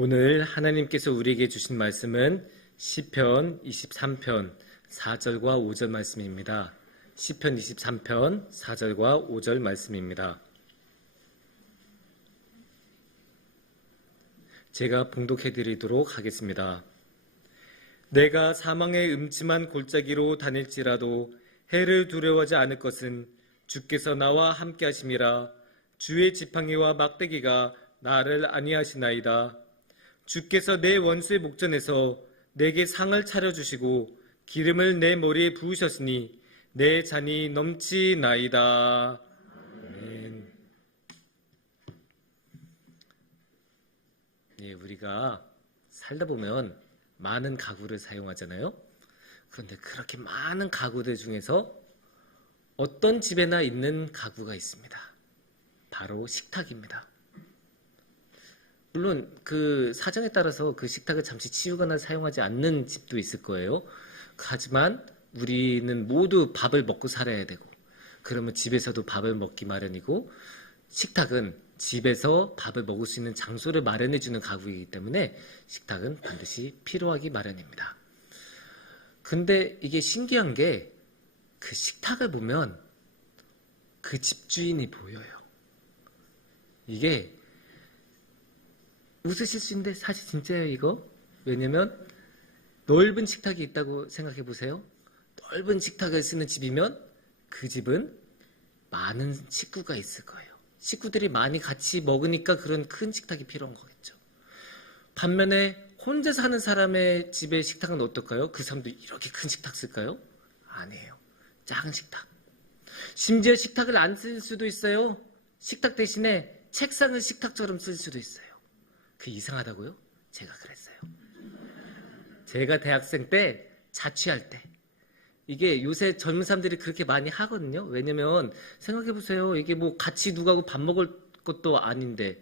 오늘 하나님께서 우리에게 주신 말씀은 시편 23편 4절과 5절 말씀입니다. 시편 23편 4절과 5절 말씀입니다. 제가 봉독해 드리도록 하겠습니다. 내가 사망의 음침한 골짜기로 다닐지라도 해를 두려워하지 않을 것은 주께서 나와 함께 하심이라. 주의 지팡이와 막대기가 나를 안위하시나이다. 주께서 내 원수의 목전에서 내게 상을 차려주시고 기름을 내 머리에 부으셨으니 내 잔이 넘치나이다. 아멘. 예, 우리가 살다 보면 많은 가구를 사용하잖아요. 그런데 그렇게 많은 가구들 중에서 어떤 집에나 있는 가구가 있습니다. 바로 식탁입니다. 물론 그 사정에 따라서 그 식탁을 잠시 치우거나 사용하지 않는 집도 있을 거예요. 하지만 우리는 모두 밥을 먹고 살아야 되고, 그러면 집에서도 밥을 먹기 마련이고, 식탁은 집에서 밥을 먹을 수 있는 장소를 마련해 주는 가구이기 때문에 식탁은 반드시 필요하기 마련입니다. 근데 이게 신기한 게 그 식탁을 보면 그 집주인이 보여요. 이게 웃으실 수 있는데 사실 진짜예요, 이거. 왜냐면 넓은 식탁이 있다고 생각해 보세요. 넓은 식탁을 쓰는 집이면 그 집은 많은 식구가 있을 거예요. 식구들이 많이 같이 먹으니까 그런 큰 식탁이 필요한 거겠죠. 반면에 혼자 사는 사람의 집의 식탁은 어떨까요? 그 사람도 이렇게 큰 식탁 쓸까요? 아니에요. 작은 식탁. 심지어 식탁을 안 쓸 수도 있어요. 식탁 대신에 책상을 식탁처럼 쓸 수도 있어요. 그 이상하다고요? 제가 그랬어요. 제가 대학생 때 자취할 때, 이게 요새 젊은 사람들이 그렇게 많이 하거든요. 왜냐면 생각해보세요. 이게 뭐 같이 누구하고 밥 먹을 것도 아닌데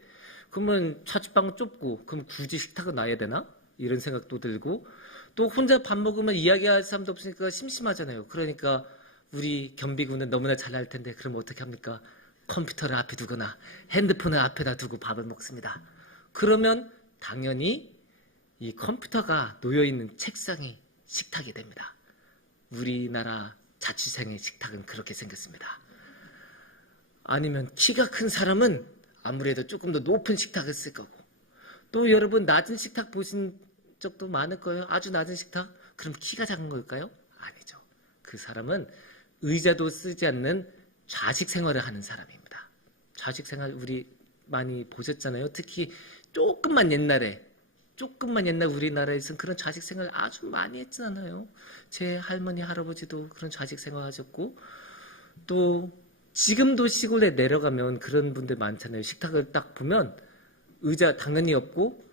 그러면 자취방은 좁고 그럼 굳이 식탁은 놔야 되나? 이런 생각도 들고, 또 혼자 밥 먹으면 이야기할 사람도 없으니까 심심하잖아요. 그러니까 우리 겸비군은 너무나 잘할 텐데 그럼 어떻게 합니까? 컴퓨터를 앞에 두거나 핸드폰을 앞에다 두고 밥을 먹습니다. 그러면 당연히 이 컴퓨터가 놓여있는 책상이 식탁이 됩니다. 우리나라 자취생의 식탁은 그렇게 생겼습니다. 아니면 키가 큰 사람은 아무래도 조금 더 높은 식탁을 쓸 거고, 또 여러분 낮은 식탁 보신 적도 많을 거예요. 아주 낮은 식탁? 그럼 키가 작은 걸까요? 아니죠. 그 사람은 의자도 쓰지 않는 좌식 생활을 하는 사람입니다. 좌식 생활 우리 많이 보셨잖아요. 특히 조금만 옛날 우리나라에서는 그런 좌식 생활 아주 많이 했잖아요. 제 할머니, 할아버지도 그런 좌식 생활 하셨고, 또 지금도 시골에 내려가면 그런 분들 많잖아요. 식탁을 딱 보면 의자 당연히 없고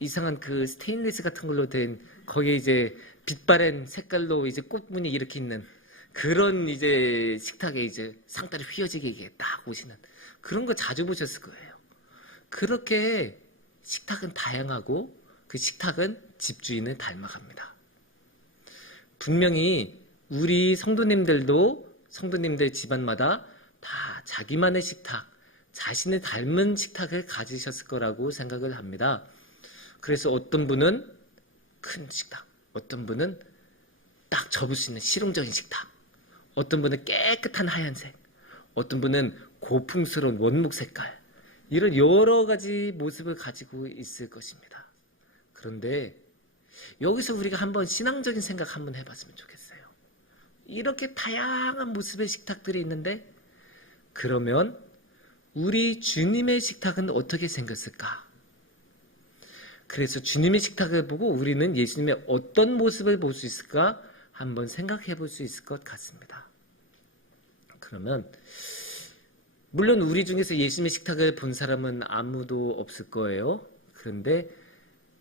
이상한 그 스테인리스 같은 걸로 된, 거기에 이제 빛바랜 색깔로 이제 꽃무늬 이렇게 있는 그런 이제 식탁에 이제 상다리 휘어지게 딱 오시는 그런 거 자주 보셨을 거예요. 그렇게 식탁은 다양하고 그 식탁은 집주인을 닮아갑니다. 분명히 우리 성도님들 집안마다 다 자기만의 식탁, 자신을 닮은 식탁을 가지셨을 거라고 생각을 합니다. 그래서 어떤 분은 큰 식탁, 어떤 분은 딱 접을 수 있는 실용적인 식탁, 어떤 분은 깨끗한 하얀색, 어떤 분은 고풍스러운 원목 색깔, 이런 여러 가지 모습을 가지고 있을 것입니다. 그런데 여기서 우리가 한번 신앙적인 생각 한번 해봤으면 좋겠어요. 이렇게 다양한 모습의 식탁들이 있는데, 그러면 우리 주님의 식탁은 어떻게 생겼을까? 그래서 주님의 식탁을 보고 우리는 예수님의 어떤 모습을 볼 수 있을까? 한번 생각해 볼 수 있을 것 같습니다. 그러면 물론 우리 중에서 예수님의 식탁을 본 사람은 아무도 없을 거예요. 그런데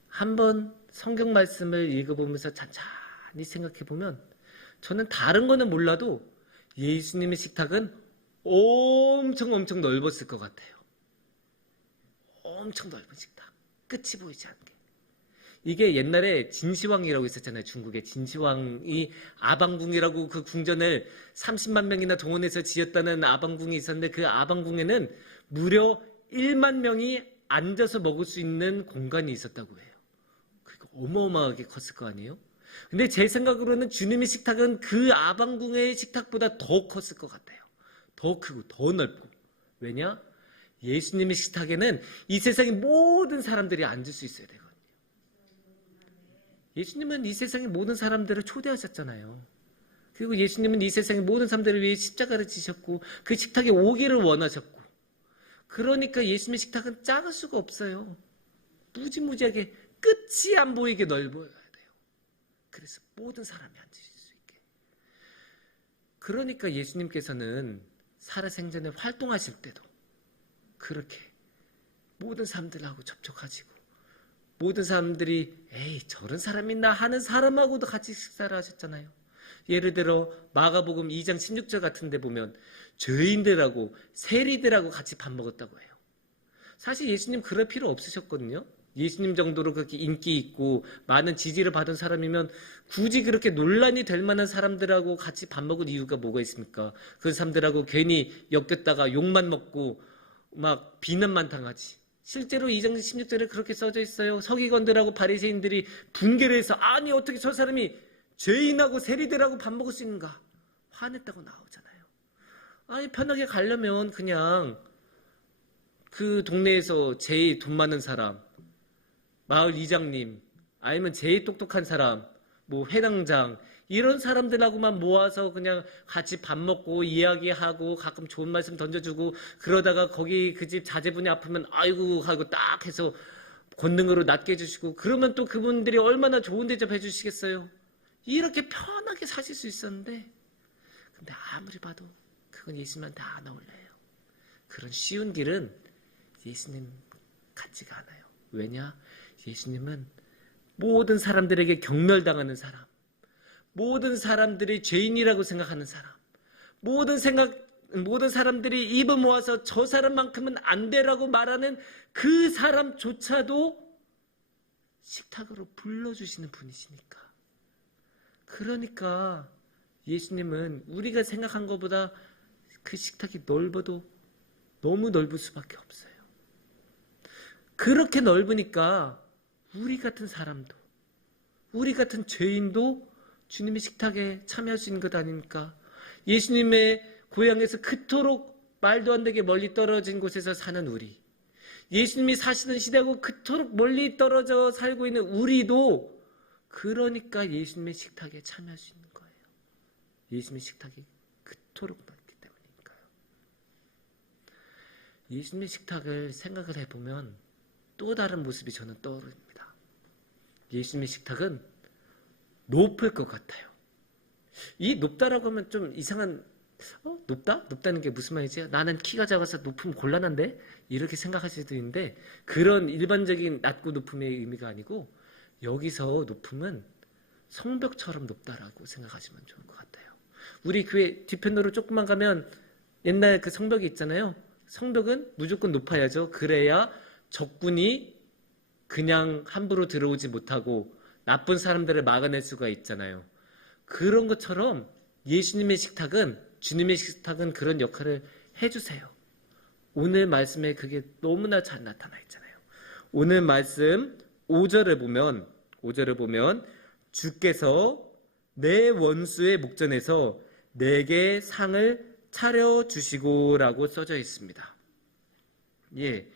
한번 성경 말씀을 읽어보면서 찬찬히 생각해 보면 저는 다른 거는 몰라도 예수님의 식탁은 엄청 넓었을 것 같아요. 엄청 넓은 식탁. 끝이 보이지 않게. 이게 옛날에 진시황이라고 있었잖아요. 중국의 진시황이 아방궁이라고 그 궁전을 30만 명이나 동원해서 지었다는 아방궁이 있었는데, 그 아방궁에는 무려 1만 명이 앉아서 먹을 수 있는 공간이 있었다고 해요. 그거 어마어마하게 컸을 거 아니에요? 근데 제 생각으로는 주님의 식탁은 그 아방궁의 식탁보다 더 컸을 것 같아요. 더 크고 더 넓고. 왜냐? 예수님의 식탁에는 이 세상의 모든 사람들이 앉을 수 있어야 되거든요. 예수님은 이 세상의 모든 사람들을 초대하셨잖아요. 그리고 예수님은 이 세상의 모든 사람들을 위해 십자가를 지셨고 그 식탁에 오기를 원하셨고, 그러니까 예수님의 식탁은 작을 수가 없어요. 무지무지하게 끝이 안 보이게 넓어야 돼요. 그래서 모든 사람이 앉으실 수 있게. 그러니까 예수님께서는 살아생전에 활동하실 때도 그렇게 모든 사람들하고 접촉하시고, 모든 사람들이 에이 저런 사람 있나 하는 사람하고도 같이 식사를 하셨잖아요. 예를 들어 마가복음 2장 16절 같은 데 보면 죄인들하고 세리들하고 같이 밥 먹었다고 해요. 사실 예수님 그럴 필요 없으셨거든요. 예수님 정도로 그렇게 인기 있고 많은 지지를 받은 사람이면 굳이 그렇게 논란이 될 만한 사람들하고 같이 밥 먹을 이유가 뭐가 있습니까? 그 사람들하고 괜히 엮였다가 욕만 먹고 막 비난만 당하지. 실제로 2장 16절에 그렇게 써져 있어요. 서기관들하고 바리새인들이 분개를 해서 아니 어떻게 저 사람이 죄인하고 세리들하고 밥 먹을 수 있는가? 화냈다고 나오잖아요. 아니 편하게 가려면 그냥 그 동네에서 제일 돈 많은 사람, 마을 이장님, 아니면 제일 똑똑한 사람, 뭐 회당장, 이런 사람들하고만 모아서 그냥 같이 밥 먹고 이야기하고 가끔 좋은 말씀 던져주고, 그러다가 거기 그 집 자제분이 아프면 아이고 하고 딱 해서 권능으로 낫게 해주시고, 그러면 또 그분들이 얼마나 좋은 대접 해주시겠어요. 이렇게 편하게 사실 수 있었는데, 근데 아무리 봐도 그건 예수님한테 안 어울려요. 그런 쉬운 길은 예수님 같지가 않아요. 왜냐? 예수님은 모든 사람들에게 경멸당하는 사람, 모든 사람들이 죄인이라고 생각하는 사람, 모든 사람들이 입을 모아서 저 사람만큼은 안 되라고 말하는 그 사람조차도 식탁으로 불러주시는 분이시니까. 그러니까 예수님은 우리가 생각한 것보다 그 식탁이 넓어도 너무 넓을 수밖에 없어요. 그렇게 넓으니까 우리 같은 사람도, 우리 같은 죄인도 주님의 식탁에 참여할 수 있는 것 아닙니까? 예수님의 고향에서 그토록 말도 안 되게 멀리 떨어진 곳에서 사는 우리, 예수님이 사시는 시대하고 그토록 멀리 떨어져 살고 있는 우리도 그러니까 예수님의 식탁에 참여할 수 있는 거예요. 예수님의 식탁이 그토록 넓기 때문이니까요. 예수님의 식탁을 생각을 해보면 또 다른 모습이 저는 떠오릅니다. 예수님의 식탁은 높을 것 같아요. 이 높다라고 하면 좀 이상한, 높다? 높다는 게 무슨 말이지? 나는 키가 작아서 높으면 곤란한데? 이렇게 생각하실 수도 있는데, 그런 일반적인 낮고 높음의 의미가 아니고 여기서 높음은 성벽처럼 높다라고 생각하시면 좋을 것 같아요. 우리 교회 뒤편으로 조금만 가면 옛날 그 성벽이 있잖아요. 성벽은 무조건 높아야죠. 그래야 적군이 그냥 함부로 들어오지 못하고 나쁜 사람들을 막아낼 수가 있잖아요. 그런 것처럼 예수님의 식탁은, 주님의 식탁은 그런 역할을 해주세요. 오늘 말씀에 그게 너무나 잘 나타나 있잖아요. 오늘 말씀 5절을 보면 주께서 내 원수의 목전에서 내게 상을 차려주시고 라고 써져 있습니다. 예.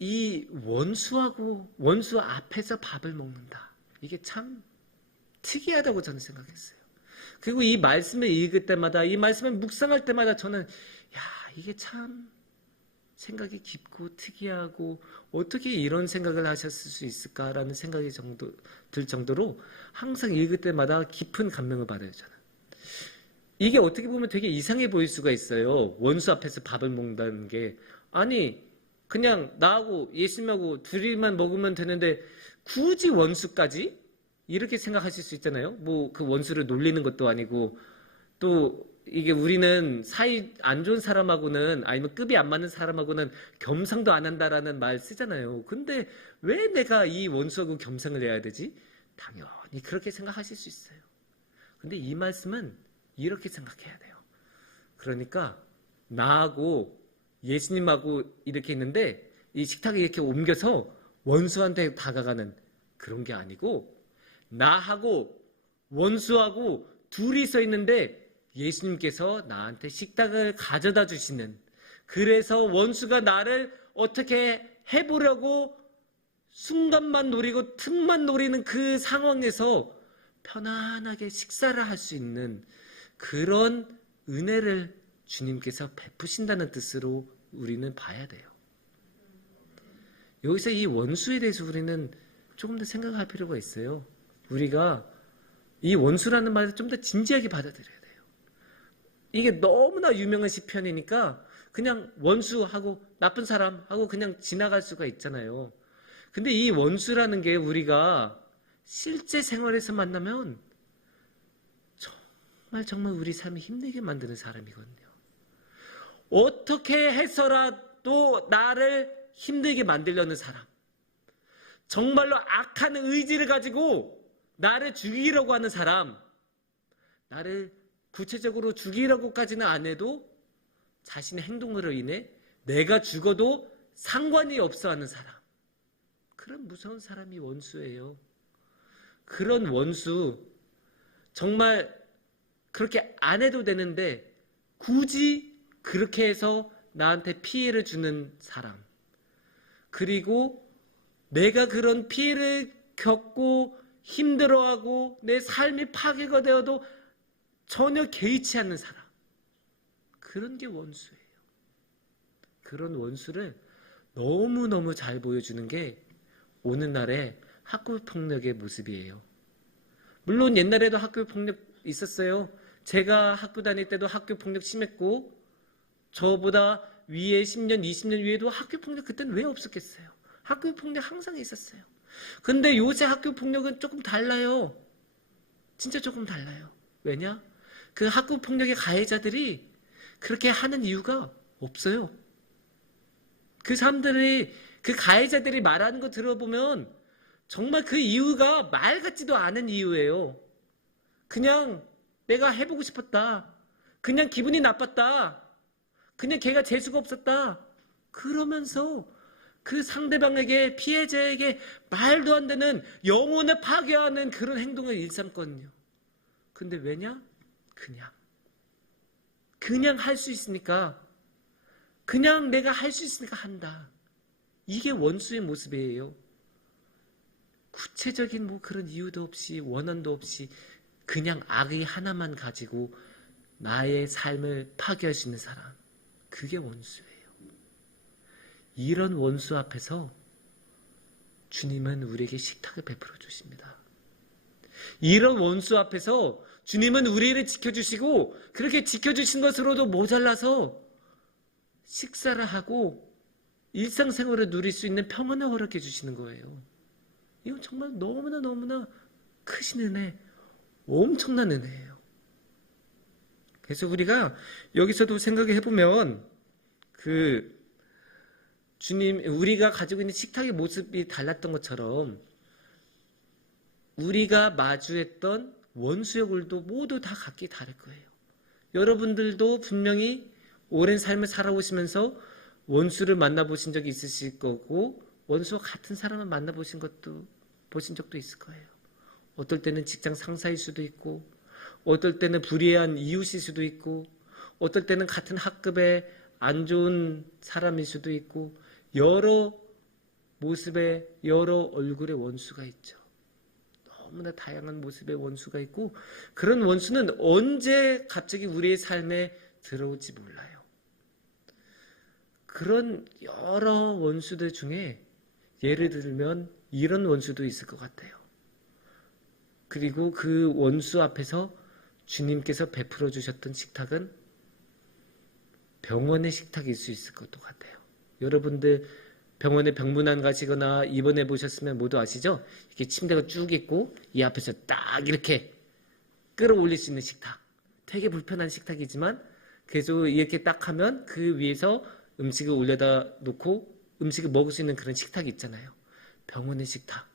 이 원수 앞에서 밥을 먹는다. 이게 참 특이하다고 저는 생각했어요. 그리고 이 말씀을 읽을 때마다, 이 말씀을 묵상할 때마다 저는 이게 참 생각이 깊고 특이하고 어떻게 이런 생각을 하셨을 수 있을까라는 생각이 들 정도로 항상 읽을 때마다 깊은 감명을 받아요. 저는 이게 어떻게 보면 되게 이상해 보일 수가 있어요. 원수 앞에서 밥을 먹는다는 게, 아니 그냥 나하고 예수님하고 둘이만 먹으면 되는데 굳이 원수까지? 이렇게 생각하실 수 있잖아요. 뭐 그 원수를 놀리는 것도 아니고, 또 이게 우리는 사이 안 좋은 사람하고는, 아니면 급이 안 맞는 사람하고는 겸상도 안 한다라는 말 쓰잖아요. 근데 왜 내가 이 원수하고 겸상을 해야 되지? 당연히 그렇게 생각하실 수 있어요. 근데 이 말씀은 이렇게 생각해야 돼요. 그러니까 나하고 예수님하고 이렇게 있는데 이 식탁을 이렇게 옮겨서 원수한테 다가가는 그런 게 아니고 나하고 원수하고 둘이 서 있는데 예수님께서 나한테 식탁을 가져다 주시는, 그래서 원수가 나를 어떻게 해보려고 순간만 노리고 틈만 노리는 그 상황에서 편안하게 식사를 할 수 있는 그런 은혜를 주님께서 베푸신다는 뜻으로 우리는 봐야 돼요. 여기서 이 원수에 대해서 우리는 조금 더 생각할 필요가 있어요. 우리가 이 원수라는 말을 좀 더 진지하게 받아들여야 돼요. 이게 너무나 유명한 시편이니까 그냥 원수하고 나쁜 사람하고 그냥 지나갈 수가 있잖아요. 근데 이 원수라는 게 우리가 실제 생활에서 만나면 정말 우리 삶이 힘들게 만드는 사람이거든요. 어떻게 해서라도 나를 힘들게 만들려는 사람, 정말로 악한 의지를 가지고 나를 죽이려고 하는 사람, 나를 구체적으로 죽이려고까지는 안 해도 자신의 행동으로 인해 내가 죽어도 상관이 없어 하는 사람, 그런 무서운 사람이 원수예요. 그런 원수, 정말 그렇게 안 해도 되는데 굳이 그렇게 해서 나한테 피해를 주는 사람, 그리고 내가 그런 피해를 겪고 힘들어하고 내 삶이 파괴가 되어도 전혀 개의치 않는 사람, 그런 게 원수예요. 그런 원수를 너무너무 잘 보여주는 게 오늘날의 학교폭력의 모습이에요. 물론 옛날에도 학교폭력 있었어요. 제가 학교 다닐 때도 학교폭력 심했고 저보다 위에 10년, 20년 위에도 학교폭력 그때는 왜 없었겠어요? 학교폭력 항상 있었어요. 근데 요새 학교폭력은 조금 달라요. 진짜 조금 달라요. 왜냐? 그 학교폭력의 가해자들이 그렇게 하는 이유가 없어요. 그 사람들이, 그 가해자들이 말하는 거 들어보면 정말 그 이유가 말 같지도 않은 이유예요. 그냥 내가 해보고 싶었다. 그냥 기분이 나빴다. 그냥 걔가 재수가 없었다. 그러면서 그 상대방에게, 피해자에게 말도 안 되는 영혼을 파괴하는 그런 행동을 일삼거든요. 근데 왜냐? 그냥 할 수 있으니까, 그냥 내가 할 수 있으니까 한다. 이게 원수의 모습이에요. 구체적인 뭐 그런 이유도 없이, 원한도 없이 그냥 악의 하나만 가지고 나의 삶을 파괴할 수 있는 사람, 그게 원수예요. 이런 원수 앞에서 주님은 우리에게 식탁을 베풀어 주십니다. 이런 원수 앞에서 주님은 우리를 지켜주시고, 그렇게 지켜주신 것으로도 모자라서 식사를 하고 일상생활을 누릴 수 있는 평안을 허락해 주시는 거예요. 이건 정말 너무나 크신 은혜, 엄청난 은혜예요. 그래서 우리가 여기서도 생각해 보면 주님, 우리가 가지고 있는 식탁의 모습이 달랐던 것처럼 우리가 마주했던 원수의 굴도 모두 다 각기 다를 거예요. 여러분들도 분명히 오랜 삶을 살아오시면서 원수를 만나보신 적이 있으실 거고, 원수와 같은 사람을 만나보신 적도 있을 거예요. 어떨 때는 직장 상사일 수도 있고, 어떨 때는 불의한 이웃일 수도 있고, 어떨 때는 같은 학급의 안 좋은 사람일 수도 있고, 여러 모습의, 여러 얼굴의 원수가 있죠. 너무나 다양한 모습의 원수가 있고, 그런 원수는 언제 갑자기 우리의 삶에 들어올지 몰라요. 그런 여러 원수들 중에 예를 들면 이런 원수도 있을 것 같아요. 그리고 그 원수 앞에서 주님께서 베풀어 주셨던 식탁은 병원의 식탁일 수 있을 것도 같아요. 여러분들 병원에 병문안 가시거나 입원해 보셨으면 모두 아시죠? 이렇게 침대가 쭉 있고 이 앞에서 딱 이렇게 끌어올릴 수 있는 식탁. 되게 불편한 식탁이지만 계속 이렇게 딱 하면 그 위에서 음식을 올려다 놓고 음식을 먹을 수 있는 그런 식탁이 있잖아요. 병원의 식탁.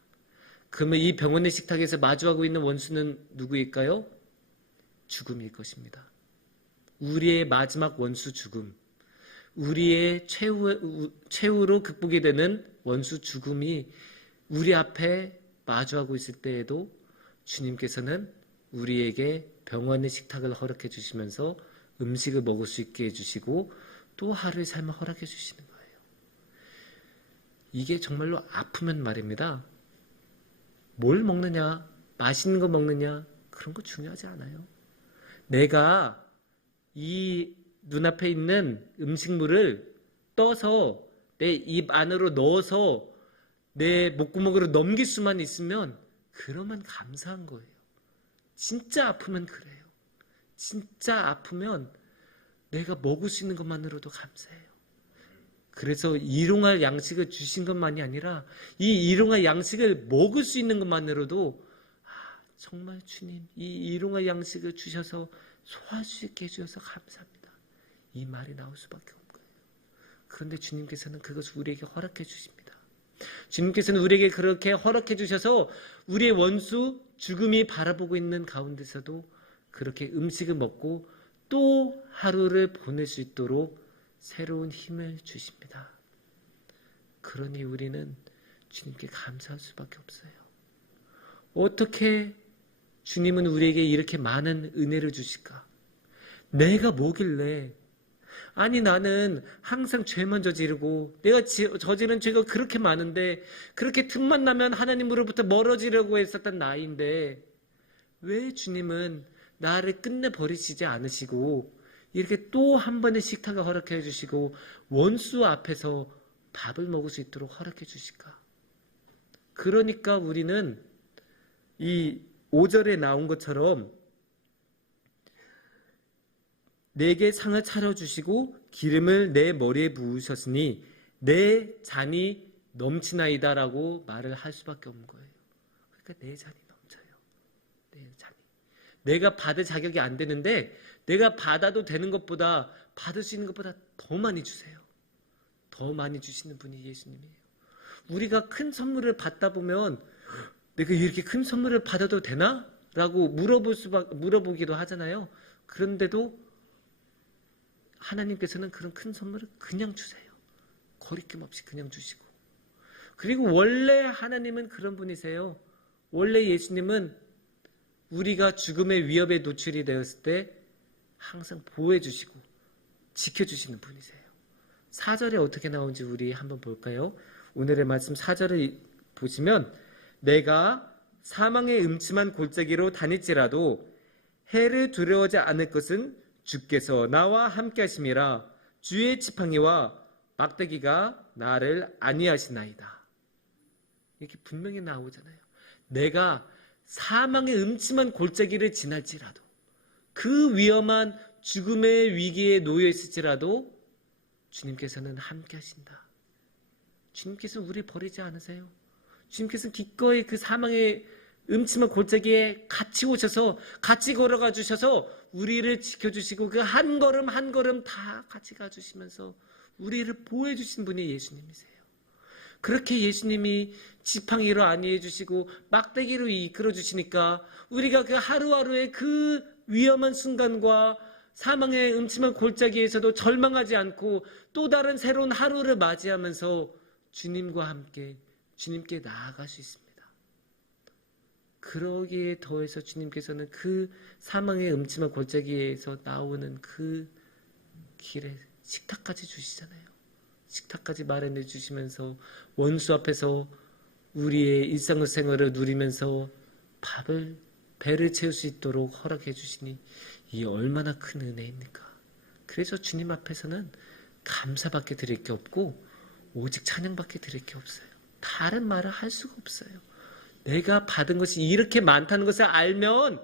그러면 이 병원의 식탁에서 마주하고 있는 원수는 누구일까요? 죽음일 것입니다. 우리의 마지막 원수 죽음. 우리의 최후로 극복이 되는 원수 죽음이 우리 앞에 마주하고 있을 때에도 주님께서는 우리에게 병원의 식탁을 허락해 주시면서 음식을 먹을 수 있게 해주시고 또 하루의 삶을 허락해 주시는 거예요. 이게 정말로 아프면 말입니다. 뭘 먹느냐, 맛있는 거 먹느냐, 그런 거 중요하지 않아요. 내가 이 눈앞에 있는 음식물을 떠서 내 입 안으로 넣어서 내 목구멍으로 넘길 수만 있으면 그러면 감사한 거예요. 진짜 아프면 그래요. 진짜 아프면 내가 먹을 수 있는 것만으로도 감사해요. 그래서 일용할 양식을 주신 것만이 아니라 이 일용할 양식을 먹을 수 있는 것만으로도 정말 주님 이 일용할 양식을 주셔서 소화할 수 있게 해주셔서 감사합니다. 이 말이 나올 수밖에 없는 거예요. 그런데 주님께서는 그것을 우리에게 허락해 주십니다. 주님께서는 우리에게 그렇게 허락해 주셔서 우리의 원수 죽음이 바라보고 있는 가운데서도 그렇게 음식을 먹고 또 하루를 보낼 수 있도록 새로운 힘을 주십니다. 그러니 우리는 주님께 감사할 수밖에 없어요. 어떻게 주님은 우리에게 이렇게 많은 은혜를 주실까? 내가 뭐길래? 아니 나는 항상 죄만 저지르고 내가 저지른 죄가 그렇게 많은데 그렇게 틈만 나면 하나님으로부터 멀어지려고 했었던 나인데 왜 주님은 나를 끝내버리시지 않으시고 이렇게 또 한 번의 식탁을 허락해 주시고 원수 앞에서 밥을 먹을 수 있도록 허락해 주실까? 그러니까 우리는 이 5절에 나온 것처럼 내게 상을 차려주시고 기름을 내 머리에 부으셨으니 내 잔이 넘치나이다 라고 말을 할 수밖에 없는 거예요. 그러니까 내 잔이 넘쳐요. 내 잔이. 내가 받을 자격이 안 되는데 내가 받아도 되는 것보다 받을 수 있는 것보다 더 많이 주세요. 더 많이 주시는 분이 예수님이에요. 우리가 큰 선물을 받다 보면 내가 이렇게 큰 선물을 받아도 되나? 라고 물어보기도 하잖아요. 그런데도 하나님께서는 그런 큰 선물을 그냥 주세요. 거리낌 없이 그냥 주시고. 그리고 원래 하나님은 그런 분이세요. 원래 예수님은 우리가 죽음의 위협에 노출이 되었을 때 항상 보호해 주시고 지켜주시는 분이세요. 4절에 어떻게 나오는지 우리 한번 볼까요? 오늘의 말씀 4절을 보시면 내가 사망의 음침한 골짜기로 다닐지라도 해를 두려워하지 않을 것은 주께서 나와 함께 하심이라 주의 지팡이와 막대기가 나를 안위하시나이다. 이렇게 분명히 나오잖아요. 내가 사망의 음침한 골짜기를 지날지라도 그 위험한 죽음의 위기에 놓여 있을지라도 주님께서는 함께 하신다. 주님께서는 우리 버리지 않으세요. 주님께서는 기꺼이 그 사망의 음침한 골짜기에 같이 오셔서 같이 걸어가 주셔서 우리를 지켜주시고 그 한 걸음 한 걸음 다 같이 가주시면서 우리를 보호해 주신 분이 예수님이세요. 그렇게 예수님이 지팡이로 안위해 주시고 막대기로 이끌어 주시니까 우리가 그 하루하루의 그 위험한 순간과 사망의 음침한 골짜기에서도 절망하지 않고 또 다른 새로운 하루를 맞이하면서 주님과 함께 주님께 나아갈 수 있습니다. 그러기에 더해서 주님께서는 그 사망의 음침한 골짜기에서 나오는 그 길에 식탁까지 주시잖아요. 식탁까지 마련해 주시면서 원수 앞에서 우리의 일상생활을 누리면서 배를 채울 수 있도록 허락해 주시니 이 얼마나 큰 은혜입니까? 그래서 주님 앞에서는 감사밖에 드릴 게 없고 오직 찬양밖에 드릴 게 없어요. 다른 말을 할 수가 없어요. 내가 받은 것이 이렇게 많다는 것을 알면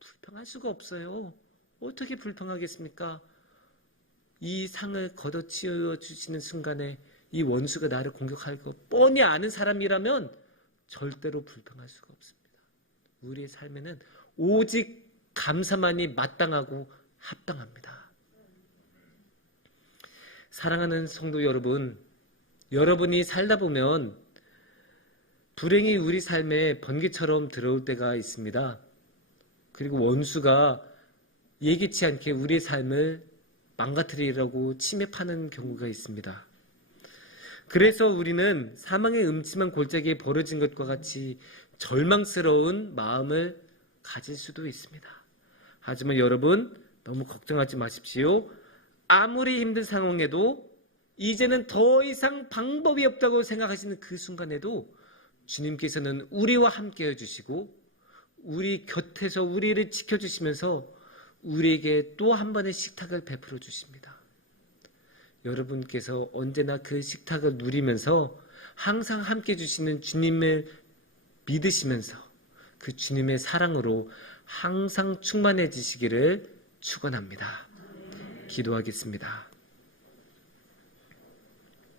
불평할 수가 없어요. 어떻게 불평하겠습니까? 이 상을 걷어치워 주시는 순간에 이 원수가 나를 공격할 거 뻔히 아는 사람이라면 절대로 불평할 수가 없습니다. 우리의 삶에는 오직 감사만이 마땅하고 합당합니다. 사랑하는 성도 여러분, 여러분이 살다 보면 불행이 우리 삶에 번개처럼 들어올 때가 있습니다. 그리고 원수가 예기치 않게 우리의 삶을 망가뜨리려고 침입하는 경우가 있습니다. 그래서 우리는 사망의 음침한 골짜기에 벌어진 것과 같이 절망스러운 마음을 가질 수도 있습니다. 하지만 여러분, 너무 걱정하지 마십시오. 아무리 힘든 상황에도 이제는 더 이상 방법이 없다고 생각하시는 그 순간에도 주님께서는 우리와 함께 해주시고 우리 곁에서 우리를 지켜주시면서 우리에게 또 한 번의 식탁을 베풀어 주십니다. 여러분께서 언제나 그 식탁을 누리면서 항상 함께 주시는 주님을 믿으시면서 그 주님의 사랑으로 항상 충만해지시기를 축원합니다. 기도하겠습니다.